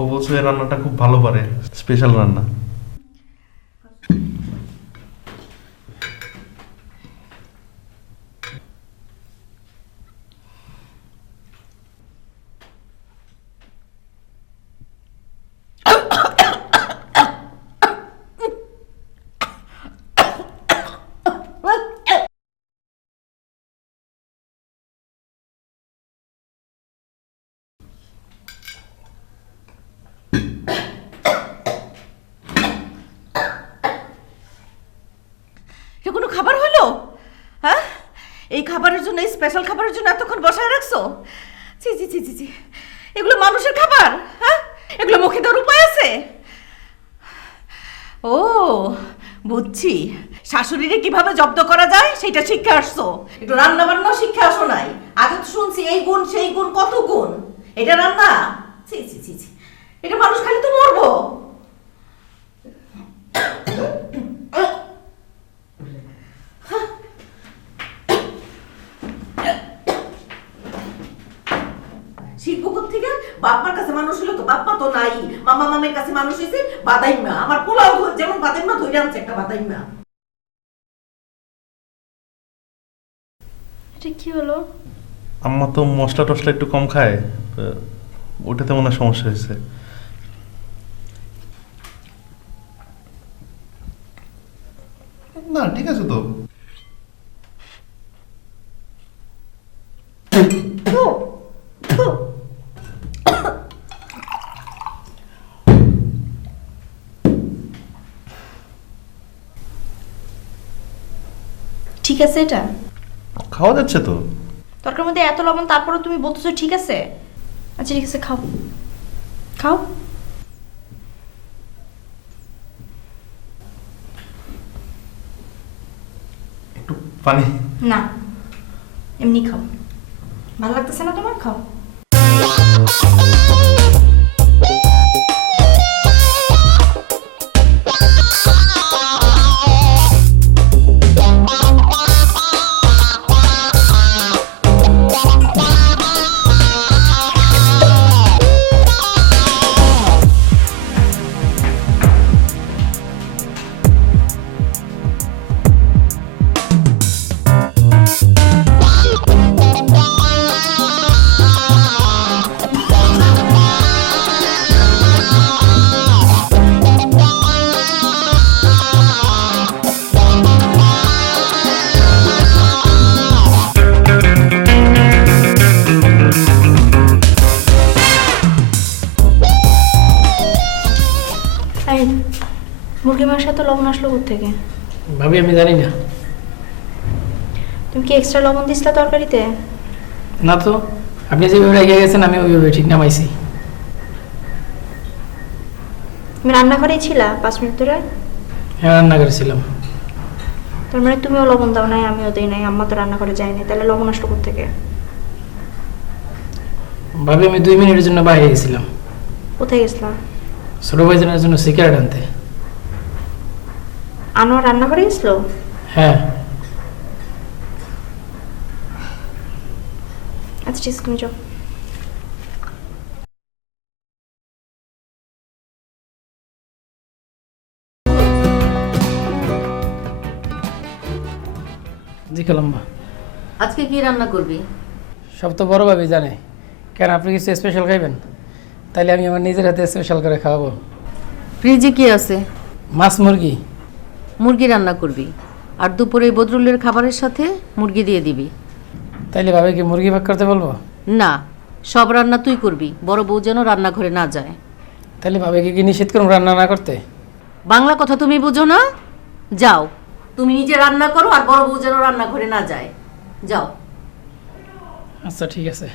ও বলছে রান্নাটা খুব ভালো পারে স্পেশাল রান্না এটা কোনো খাবার হলো হ্যাঁ এই খাবারের জন্য স্পেশাল খাবারের জন্য এতক্ষণ বসায় রাখছো? জি জি জি জি জি এগুলো মানুষের খাবার হ্যাঁ? এগুলো মুখে দেওয়ার উপায় আছে? ও, বুঝছি। শাশুড়িরে কীভাবে জব্দ করা যায়, সেটা শিক্ষা আসছো। একটু রান্না বান্না শিক্ষা আসো নাই। আগে তো শুনছি, এই গুণ, সেই গুণ, কত গুণ? এটা রান্না? ছি ছি ছি ছি। এটা মানুষ খালি তো মরবো। শিল্প থেকে বাপমার কাছে মানুষ হলো তো বাপমা তো নাই। মামা মামের কাছে মানুষ হয়েছে বাদাইমা। আমার পোলাও যেমন বাদাইমা ধরে আনছে একটা বাদাইমা। এটা কি হলো? আম্মা তো মশলা টশলা একটু কম খায় ওটাতে মনে হয় সমস্যা হয়েছে। না ঠিক আছে তো। ঠিক আছে এটা? খাওয়া যাচ্ছে তো। তরকারির মধ্যে এত লবণ তারপরে তুমি বলতেছো ঠিক আছে? আচ্ছা ঠিক আছে খাও। খাও। একটু পানি। না এমনি খাও। ভালো লাগতেছে না তোমার? খাও। মুরগি মাংস এত লবণ আসলো থেকে ভাবি আমি জানি না। তুমি কি এক্সট্রা লবণ দিছিলা তরকারিতে? না তো আপনি যেভাবে রেখে গেছেন আমি ওইভাবে ঠিক নামাইছি। তুমি রান্নাঘরেই ছিলা পাঁচ মিনিট ধরে? হ্যাঁ রান্না করেছিলাম তার মানে তুমিও লবণ দাও নাই আমিও দিই নাই আম্মা তো রান্না করে যায়নি তাহলে লবণ আসলো থেকে ভাবি আমি দুই মিনিটের জন্য বাইরে গেছিলাম। কোথায় গেছিলাম ছোট ভাইজনের জন্য সিগারেট আনতে। আনোয়ার রান্না করে গেছিল? হ্যাঁ। আচ্ছা ঠিক আছে তুমি যাও। জি কালাম্মা আজকে কি রান্না করবি? সব তো বড় ভাবি জানে। কেন আপনি কিছু স্পেশাল খাইবেন? তাইলে আমি আমার নিজের হাতে স্পেশাল করে খাওয়াবো। ফ্রিজে কি আছে? মাছ মুরগি। মুরগি রান্না করবি। আর দুপুরে বদরুলের খাবারের সাথে মুরগি দিয়ে দিবি। তাইলে ভাবি কি মুরগি ভাগ করতে বলব? না সব রান্না তুই করবি। বড় বউ যেন রান্নাঘরে না যায়। তাইলে ভাবে কি কি নিষেধ করুন রান্না না করতে? বাংলা কথা তুমি বুঝো না? যাও। তুমি নিজে রান্না করো আর বড় বউ যেন রান্নাঘরে না যায়। যাও। আচ্ছা ঠিক আছে।